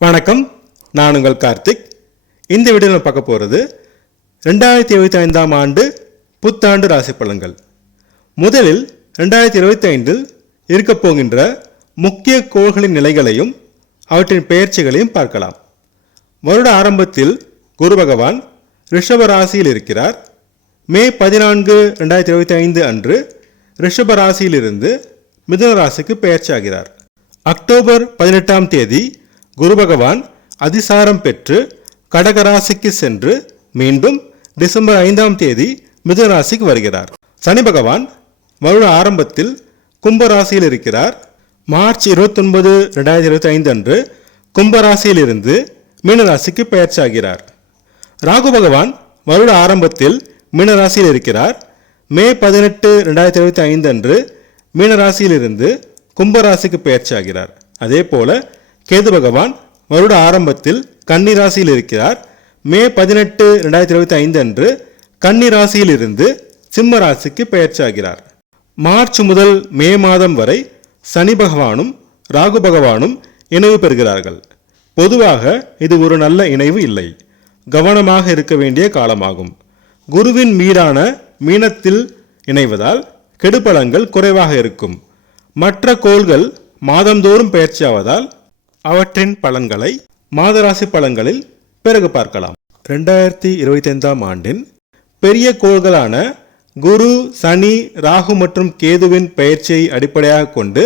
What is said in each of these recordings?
வணக்கம், நான் உங்கள் கார்த்திக். இந்த வீடியோவில் பார்க்க போகிறது 2025ஆம் ஆண்டு புத்தாண்டு ராசி பலன்கள். முதலில் 2025இல் இருக்கப் போகின்ற முக்கிய கோள்களின் நிலைகளையும் அவற்றின் பெயர்ச்சிகளையும் பார்க்கலாம். வருட ஆரம்பத்தில் குரு பகவான் ரிஷப ராசியில் இருக்கிறார். மே 14, 2025 அன்று ரிஷப ராசியிலிருந்து மிதுன ராசிக்கு பெயர்ச்சியாகிறார். அக்டோபர் 18ஆம் தேதி குரு பகவான் அதிசாரம் பெற்று கடகராசிக்கு சென்று மீண்டும் டிசம்பர் 5ஆம் தேதி மிதுன ராசிக்கு வருகிறார். சனி பகவான் வருட ஆரம்பத்தில் கும்பராசியில் இருக்கிறார். மார்ச் 29, 2025 அன்று கும்பராசியிலிருந்து மீனராசிக்கு பெயர்ச்சியாகிறார். ராகு பகவான் வருட ஆரம்பத்தில் மீனராசியில் இருக்கிறார். மே 18, 2025 அன்று மீனராசியிலிருந்து கும்பராசிக்கு பெயர்ச்சியாகிறார். அதே போல கேது பகவான் வருட ஆரம்பத்தில் கன்னி ராசியில் இருக்கிறார். மே 18, 2025 அன்று கன்னி ராசியில் இருந்து சிம்ம ராசிக்கு பெயர்ச்சியாகிறார். மார்ச் முதல் மே மாதம் வரை சனி பகவானும் ராகு பகவானும் இணைவு பெறுகிறார்கள். பொதுவாக இது ஒரு நல்ல இணைவு இல்லை. கவனமாக இருக்க வேண்டிய காலமாகும். குருவின் மீதான மீனத்தில் இணைவதால் கெடுபலங்கள் குறைவாக இருக்கும். மற்ற கோள்கள் மாதந்தோறும் பெயர்ச்சியாவதால் அவற்றின் பலன்களை மாதராசி பலன்களில் பிறகு பார்க்கலாம். 2025ஆம் ஆண்டின் பெரிய கோள்களான குரு, சனி, ராகு மற்றும் கேதுவின் பெயர்ச்சியை அடிப்படையாக கொண்டு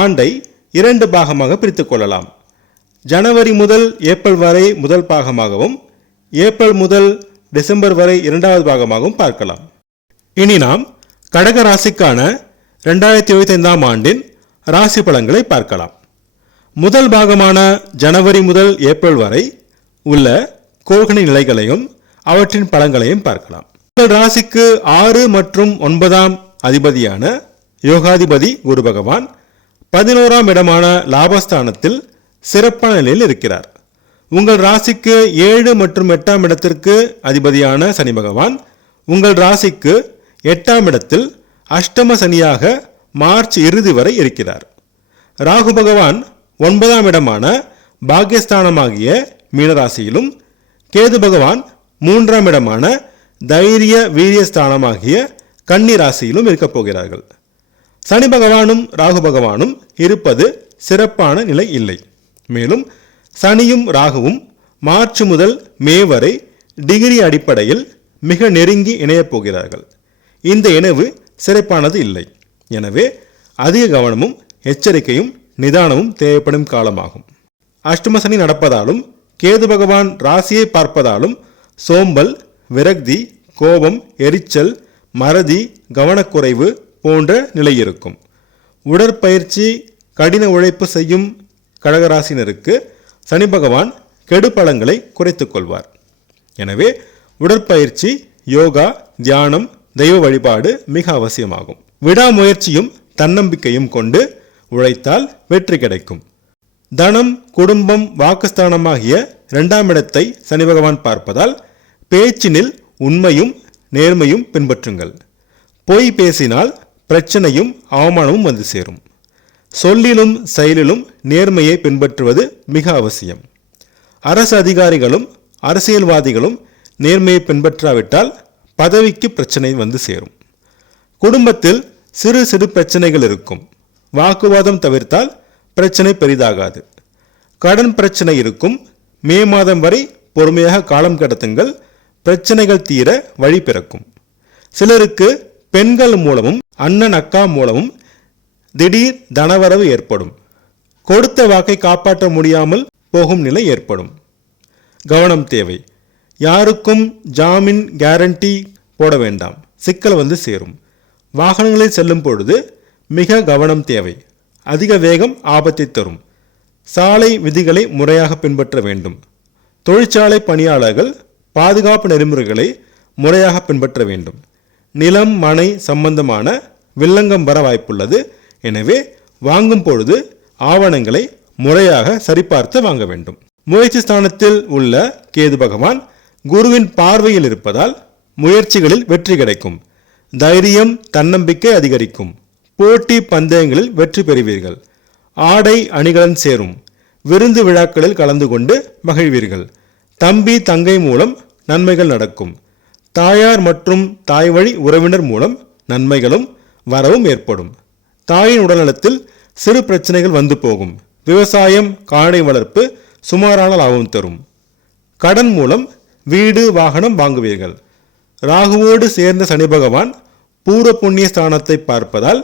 ஆண்டை 2 பாகமாக பிரித்துக் கொள்ளலாம். ஜனவரி முதல் ஏப்ரல் வரை முதல் பாகமாகவும், ஏப்ரல் முதல் டிசம்பர் வரை 2வது பாகமாகவும் பார்க்கலாம். இனி நாம் கடக ராசிக்கான 2025ஆம் ஆண்டின் ராசி பலன்களை பார்க்கலாம். முதல் பாகமான ஜனவரி முதல் ஏப்ரல் வரை உள்ள கோள்களின் நிலைகளையும் அவற்றின் பலன்களையும் பார்க்கலாம். உங்கள் ராசிக்கு 6 மற்றும் 9ஆம் அதிபதியான யோகாதிபதி குரு பகவான் 11ஆம் இடமான லாபஸ்தானத்தில் சிறப்பான நிலையில் இருக்கிறார். உங்கள் ராசிக்கு 7 மற்றும் 8ஆம் இடத்திற்கு அதிபதியான சனி பகவான் உங்கள் ராசிக்கு 8ஆம் இடத்தில் அஷ்டம சனியாக மார்ச் இறுதி வரை இருக்கிறார். ராகு பகவான் 9ஆம் இடமான பாக்யஸ்தானமாகிய மீனராசியிலும், கேது பகவான் 3ஆம் இடமான தைரிய வீரியஸ்தானமாகிய கன்னி ராசியிலும் இருக்கப் போகிறார்கள். சனி பகவானும் ராகு பகவானும் இருப்பது சிறப்பான நிலை இல்லை. மேலும் சனியும் ராகுவும் மார்ச் முதல் மே வரை டிகிரி அடிப்படையில் மிக நெருங்கி இணையப் போகிறார்கள். இந்த இணைவு சிறப்பானது இல்லை. எனவே அதிக கவனமும் எச்சரிக்கையும் நிதானமும் தேவைப்படும் காலமாகும். அஷ்டம சனி நடப்பதாலும் கேது பகவான் ராசியை பார்ப்பதாலும் சோம்பல், விரக்தி, கோபம், எரிச்சல், மறதி, கவனக்குறைவு போன்ற நிலை இருக்கும். உடற்பயிற்சி, கடின உழைப்பு செய்யும் கடகராசினருக்கு சனி பகவான் கெடு பலங்களை குறைத்துக் கொள்வார். எனவே உடற்பயிற்சி, யோகா, தியானம், தெய்வ வழிபாடு மிக அவசியமாகும். விடாமுயற்சியும் தன்னம்பிக்கையும் கொண்டு உழைத்தால் வெற்றி கிடைக்கும். தனம், குடும்பம், வாக்குஸ்தானமாகிய 2ஆம் இடத்தை சனி பகவான் பார்ப்பதால் பேச்சினில் உண்மையும் நேர்மையும் பின்பற்றுங்கள். பொய் பேசினால் பிரச்சனையும் அவமானமும் வந்து சேரும். சொல்லிலும் செயலிலும் நேர்மையை பின்பற்றுவது மிக அவசியம். அரசு அதிகாரிகளும் அரசியல்வாதிகளும் நேர்மையை பின்பற்றாவிட்டால் பதவிக்கு பிரச்சனை வந்து சேரும். குடும்பத்தில் சிறு சிறு பிரச்சனைகள் இருக்கும். வாக்குவாதம் தவிர்த்தால் பிரச்சனை பெரிதாகாது. கடன் பிரச்சனை இருக்கும். மே மாதம் வரை பொறுமையாக காலம் கடத்துங்கள். பிரச்சனைகள் தீர வழி பிறக்கும். சிலருக்கு பெண்கள் மூலமும் அண்ணன் அக்கா மூலமும் திடீர் தனவரவு ஏற்படும். கொடுத்த வாக்கை காப்பாற்ற முடியாமல் போகும் நிலை ஏற்படும். கவனம் தேவை. யாருக்கும் ஜாமீன் கேரண்டி போட வேண்டாம். சிக்கல் வந்து சேரும். வாகனங்களில் செல்லும் பொழுது மிக கவனம் தேவை. அதிக வேகம் ஆபத்தை தரும். சாலை விதிகளை முறையாக பின்பற்ற வேண்டும். தொழிற்சாலை பணியாளர்கள் பாதுகாப்பு நெறிமுறைகளை முறையாக பின்பற்ற வேண்டும். நிலம், மனை சம்பந்தமான வில்லங்கம் வர வாய்ப்புள்ளது. எனவே வாங்கும் பொழுது ஆவணங்களை முறையாக சரிபார்த்து வாங்க வேண்டும். முயற்சி ஸ்தானத்தில் உள்ள கேது பகவான் குருவின் பார்வையில் இருப்பதால் முயற்சிகளில் வெற்றி கிடைக்கும். தைரியம், தன்னம்பிக்கை அதிகரிக்கும். போட்டி பந்தயங்களில் வெற்றி பெறுவீர்கள். ஆடை அணிகலன் சேரும். விருந்து விழாக்களில் கலந்து கொண்டு மகிழ்வீர்கள். தம்பி தங்கை மூலம் நன்மைகள் நடக்கும். தாயார் மற்றும் தாய் வழி உறவினர் மூலம் நன்மைகளும் வரவும் ஏற்படும். தாயின் உடல்நலத்தில் சிறு பிரச்சனைகள் வந்து போகும். விவசாயம், கால்நடை வளர்ப்பு சுமாரான லாபம் தரும். கடன் மூலம் வீடு வாகனம் வாங்குவீர்கள். ராகுவோடு சேர்ந்த சனி பகவான் பூர்வ புண்ணிய ஸ்தானத்தை பார்ப்பதால்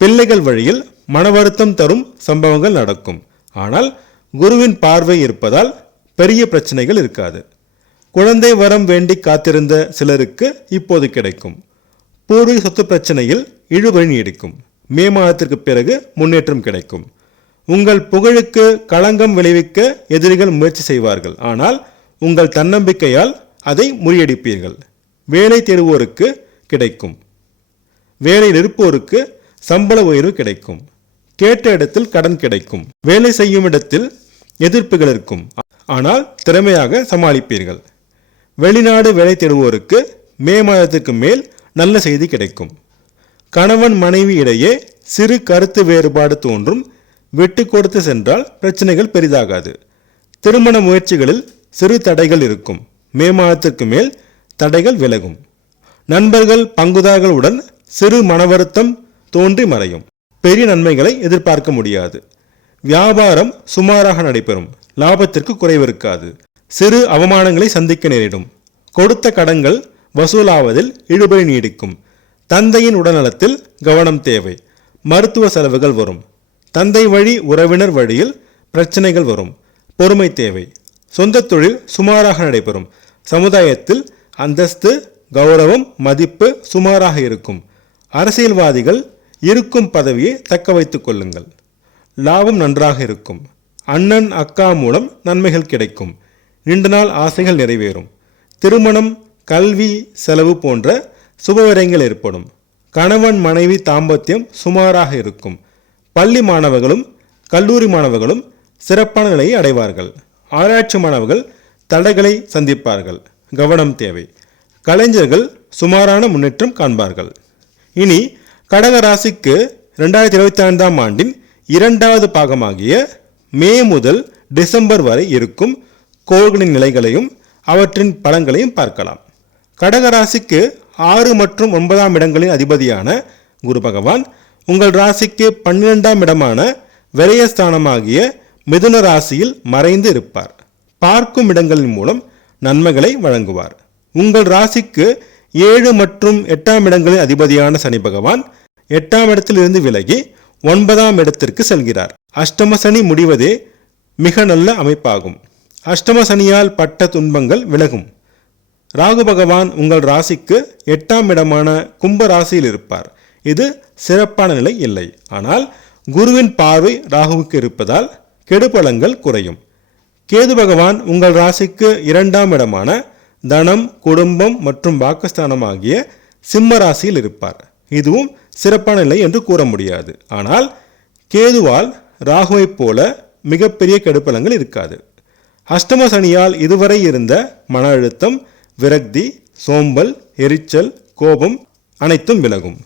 பிள்ளைகள் வழியில் மன வருத்தம் தரும் சம்பவங்கள் நடக்கும். ஆனால் குருவின் பார்வை இருப்பதால் பெரிய பிரச்சனைகள் இருக்காது. குழந்தை வரம் வேண்டி காத்திருந்த சிலருக்கு இப்போது கிடைக்கும். பூர்வீக சொத்து பிரச்சனையில் இழுபறி நீடிக்கும். மே மாதத்திற்கு பிறகு முன்னேற்றம் கிடைக்கும். உங்கள் புகழுக்கு களங்கம் விளைவிக்க எதிரிகள் முயற்சி செய்வார்கள். ஆனால் உங்கள் தன்னம்பிக்கையால் அதை முறியடிப்பீர்கள். வேலை தேடுவோருக்கு கிடைக்கும். வேலையில் இருப்போருக்கு சம்பள உயர்வு கிடைக்கும். கேட்ட இடத்தில் கடன் கிடைக்கும். வேலை செய்யும் இடத்தில் எதிர்ப்புகள் இருக்கும். ஆனால் திறமையாக சமாளிப்பீர்கள். வெளிநாடு வேலை தேடுவோருக்கு மே மாதத்திற்கு மேல் நல்ல செய்தி கிடைக்கும். கணவன் மனைவி இடையே சிறு கருத்து வேறுபாடு தோன்றும். விட்டு கொடுத்து சென்றால் பிரச்சனைகள் பெரிதாகாது. திருமண முயற்சிகளில் சிறு தடைகள் இருக்கும். மே மாதத்திற்கு மேல் தடைகள் விலகும். நண்பர்கள் பங்குதாரர்களுடன் சிறு மனவருத்தம் தோன்றி மறையும். பெரிய நன்மைகளை எதிர்பார்க்க முடியாது. வியாபாரம் சுமாராக நடைபெறும். லாபத்திற்கு குறைவு இருக்காது. சிறு அவமானங்களை சந்திக்க நேரிடும். கொடுத்த கடன்கள் வசூலாவதில் இழுபறி நீடிக்கும். தந்தையின் உடல்நலத்தில் கவனம் தேவை. மருத்துவ செலவுகள் வரும். தந்தை வழி உறவினர் வழியில் பிரச்சனைகள் வரும். பொறுமை தேவை. சொந்த தொழில் சுமாராக நடைபெறும். சமுதாயத்தில் அந்தஸ்து, கௌரவம், மதிப்பு சுமாராக இருக்கும். அரசியல்வாதிகள் இருக்கும் பதவியை தக்க வைத்துக் கொள்ளுங்கள். லாபம் நன்றாக இருக்கும். அண்ணன் அக்கா மூலம் நன்மைகள் கிடைக்கும். நீண்ட நாள் ஆசைகள் நிறைவேறும். திருமணம், கல்வி செலவு போன்ற சுபவிரயங்கள் ஏற்படும். கணவன் மனைவி தாம்பத்தியம் சுமாராக இருக்கும். பள்ளி மாணவர்களும் கல்லூரி மாணவர்களும் சிறப்பான நிலையை அடைவார்கள். ஆராய்ச்சி மாணவர்கள் தடைகளை சந்திப்பார்கள். கவனம் தேவை. கலைஞர்கள் சுமாரான முன்னேற்றம் காண்பார்கள். இனி கடக ராசிக்கு 2025ஆம் ஆண்டின் இரண்டாவது பாகமாகிய மே முதல் டிசம்பர் வரை இருக்கும் கோள்களின் நிலைகளையும் அவற்றின் பலன்களையும் பார்க்கலாம். கடக ராசிக்கு 6 மற்றும் 9ஆம் இடங்களின் அதிபதியான குரு பகவான் உங்கள் ராசிக்கு 12ஆம் இடமான விரயஸ்தானமாகிய மிதுன ராசியில் மறைந்து இருப்பார். பார்க்கும் இடங்களின் மூலம் நன்மைகளை வழங்குவார். உங்கள் ராசிக்கு 7 மற்றும் 8ஆம் இடங்களின் அதிபதியான சனி பகவான் 8ஆம் இடத்தில் இருந்து விலகி 9ஆம் இடத்திற்கு செல்கிறார். அஷ்டம சனி முடிவதே மிக நல்ல அமைப்பாகும். அஷ்டம சனியால் பட்ட துன்பங்கள் விலகும். ராகு பகவான் உங்கள் ராசிக்கு 8ஆம் இடமான கும்ப ராசியில் இருப்பார். இது சிறப்பான நிலை இல்லை. ஆனால் குருவின் பார்வை ராகுவுக்கு இருப்பதால் கெடுபலங்கள் குறையும். கேது பகவான் உங்கள் ராசிக்கு 2ஆம் இடமான தனம், குடும்பம் மற்றும் வாக்குஸ்தானமாகிய சிம்ம ராசியில் இருப்பார். இதுவும் சிறப்பான நிலை என்று கூற முடியாது. ஆனால் கேதுவால் ராகுவைப் போல மிகப்பெரிய கெடுபலங்கள் இருக்காது. அஷ்டம சனியால் இதுவரை இருந்த மன அழுத்தம், விரக்தி, சோம்பல், எரிச்சல், கோபம் அனைத்தும் விலகும்.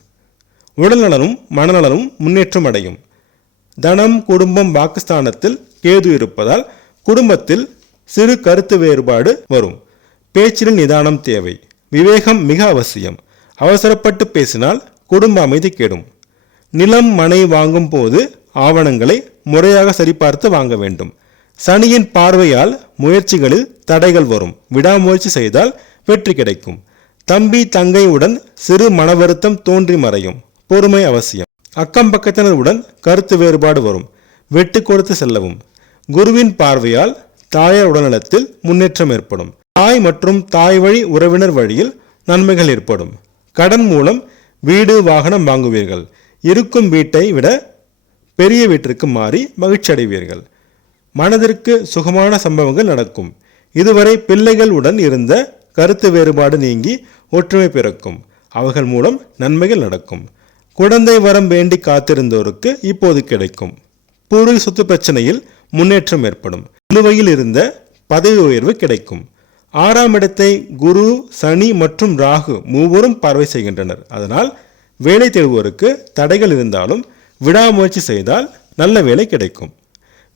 உடல்நலனும் மனநலனும் முன்னேற்றம் அடையும். தனம், குடும்பம், வாக்குஸ்தானத்தில் கேது இருப்பதால் குடும்பத்தில் சிறு கருத்து வேறுபாடு வரும். பேச்சில் நிதானம் தேவை. விவேகம் மிக அவசியம். அவசரப்பட்டு பேசினால் குடும்ப அமைதி கெடும். நிலம், மனை வாங்கும் போது ஆவணங்களை முறையாக சரிபார்த்து வாங்க வேண்டும். சனியின் பார்வையால் முயற்சிகளில் தடைகள் வரும். விடாமுயற்சி செய்தால் வெற்றி கிடைக்கும். தம்பி தங்கையுடன் சிறு மனவருத்தம் தோன்றி மறையும். பொறுமை அவசியம். அக்கம் பக்கத்தினருடன் கருத்து வேறுபாடு வரும். வெட்டு கொடுத்து செல்லவும். குருவின் பார்வையால் தாயார் உடல்நலத்தில் முன்னேற்றம் ஏற்படும். தாய் மற்றும் தாய் வழி உறவினர் வழியில் நன்மைகள் ஏற்படும். கடன் மூலம் வீடு, வாகனம் வாங்குவீர்கள். இருக்கும் வீட்டை விட பெரிய வீட்டிற்கு மாறி மகிழ்ச்சி அடைவீர்கள். மனதிற்கு சுகமான சம்பவங்கள் நடக்கும். இதுவரை பிள்ளைகளுடன் இருந்த கருத்து வேறுபாடு நீங்கி ஒற்றுமை பிறக்கும். அவர்கள் மூலம் நன்மைகள் நடக்கும். குழந்தை வரம் வேண்டி காத்திருந்தோருக்கு இப்போது கிடைக்கும். பூர்வீக சொத்து பிரச்சனையில் முன்னேற்றம் ஏற்படும். நிலுவையில் இருந்த பதவி உயர்வு கிடைக்கும். 6ஆம் இடத்தை குரு, சனி மற்றும் ராகு மூவரும் பார்வை செய்கின்றனர். அதனால் வேலை தேடுவோருக்கு தடைகள் இருந்தாலும் விடாமுயற்சி செய்தால் நல்ல வேலை கிடைக்கும்.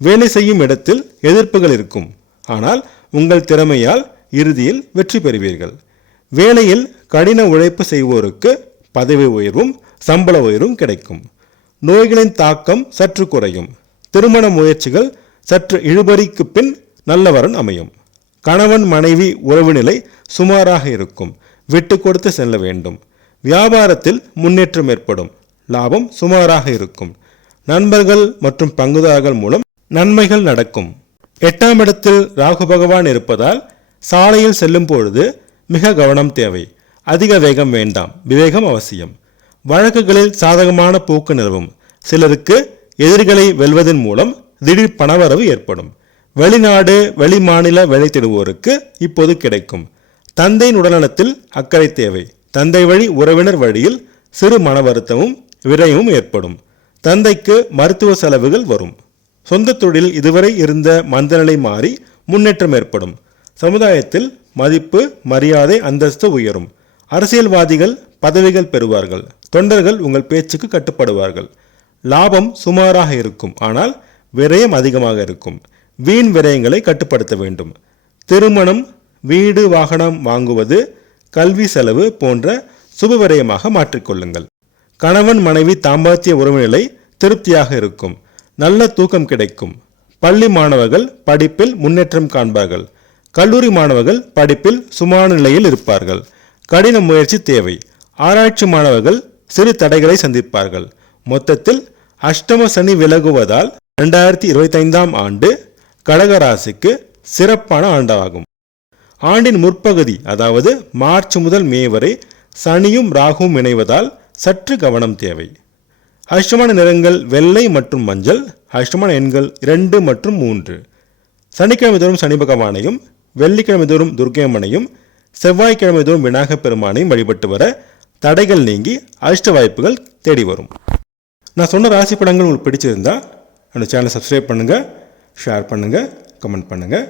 வேலை செய்யும் இடத்தில் எதிர்ப்புகள் இருக்கும், ஆனால் உங்கள் திறமையால் இறுதியில் வெற்றி பெறுவீர்கள். வேலையில் கடின உழைப்பு செய்வோருக்கு பதவி உயர்வும் சம்பள உயர்வும் கிடைக்கும். நோய்களின் தாக்கம் சற்று குறையும். திருமண முயற்சிகள் சற்று இழுபறிக்கு பின் நல்ல வரன் அமையும். கணவன் மனைவி உறவு நிலை சுமாராக இருக்கும், விட்டு கொடுத்து செல்ல வேண்டும். வியாபாரத்தில் முன்னேற்றம் ஏற்படும், லாபம் சுமாராக இருக்கும். நண்பர்கள் மற்றும் பங்குதாரர்கள் மூலம் நன்மைகள் நடக்கும். 8ஆம் இடத்தில் ராகு பகவான் இருப்பதால் சாலையில் செல்லும் பொழுது மிக கவனம் தேவை. அதிக வேகம் வேண்டாம், விவேகம் அவசியம். வழக்குகளில் சாதகமான போக்கு நிலவும். சிலருக்கு எதிரிகளை வெல்வதன் மூலம் திடீர் பணவரவு ஏற்படும். வெளிநாடு வெளிமாநில வேலை தேடுவோருக்கு இப்போது கிடைக்கும். தந்தையின் உடல்நலத்தில் அக்கறை தேவை. தந்தை வழி உறவினர் வழியில் சிறு மன வருத்தமும் விரயமும் ஏற்படும். தந்தைக்கு மருத்துவ செலவுகள் வரும். சொந்த தொழில் இதுவரை இருந்த மந்தநிலை மாறி முன்னேற்றம் ஏற்படும். சமுதாயத்தில் மதிப்பு மரியாதை அந்தஸ்து உயரும். அரசியல்வாதிகள் பதவிகள் பெறுவார்கள். தொண்டர்கள் உங்கள் பேச்சுக்கு கட்டுப்படுவார்கள். லாபம் சுமாராக இருக்கும், ஆனால் விரயம் அதிகமாக இருக்கும். வீண் விரயங்களை கட்டுப்படுத்த வேண்டும். திருமணம், வீடு வாகனம் வாங்குவது, கல்வி செலவு போன்ற சுப விரயமாக மாற்றிக்கொள்ளுங்கள். கணவன் மனைவி தாம்பத்திய உறவுநிலை திருப்தியாக இருக்கும். நல்ல தூக்கம் கிடைக்கும். பள்ளி மாணவர்கள் படிப்பில் முன்னேற்றம் காண்பார்கள். கல்லூரி மாணவர்கள் படிப்பில் சுமான நிலையில் இருப்பார்கள். கடின முயற்சி தேவை. ஆராய்ச்சி மாணவர்கள் சிறு தடைகளை சந்திப்பார்கள். மொத்தத்தில் அஷ்டம சனி விலகுவதால் 2025ஆம் ஆண்டு கடகராசிக்கு சிறப்பான ஆண்டாகும். ஆண்டின் முற்பகுதி, அதாவது மார்ச் முதல் மே வரை சனியும் ராகுவும் இணைவதால் சற்று கவனம் தேவை. அதிர்ஷ்டமான நிறங்கள் வெள்ளை மற்றும் மஞ்சள். அதிர்ஷ்டமான எண்கள் 2 மற்றும் 3. சனிக்கிழமை தோறும் சனி பகவானையும், வெள்ளிக்கிழமை தோறும் துர்க்கையம்மனையும், செவ்வாய்க்கிழமை தோறும் விநாயகப் பெருமானையும் வழிபட்டு வர தடைகள் நீங்கி அதிர்ஷ்ட வாய்ப்புகள் தேடி வரும். நான் சொன்ன ராசி படங்கள் உங்களுக்கு பிடிச்சிருந்தா அந்த சேனலை சப்ஸ்கிரைப் பண்ணுங்கள், ஷேர் பண்ணுங்கள், கமெண்ட் பண்ணுங்கள்.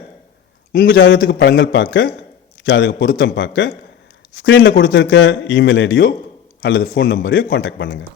உங்கள் ஜாதகத்துக்கு படங்கள் பார்க்க, ஜாதக பொருத்தம் பார்க்க ஸ்க்ரீனில் கொடுத்துருக்க இமெயில் ஐடியோ அல்லது ஃபோன் நம்பரையோ காண்டாக்ட் பண்ணுங்கள்.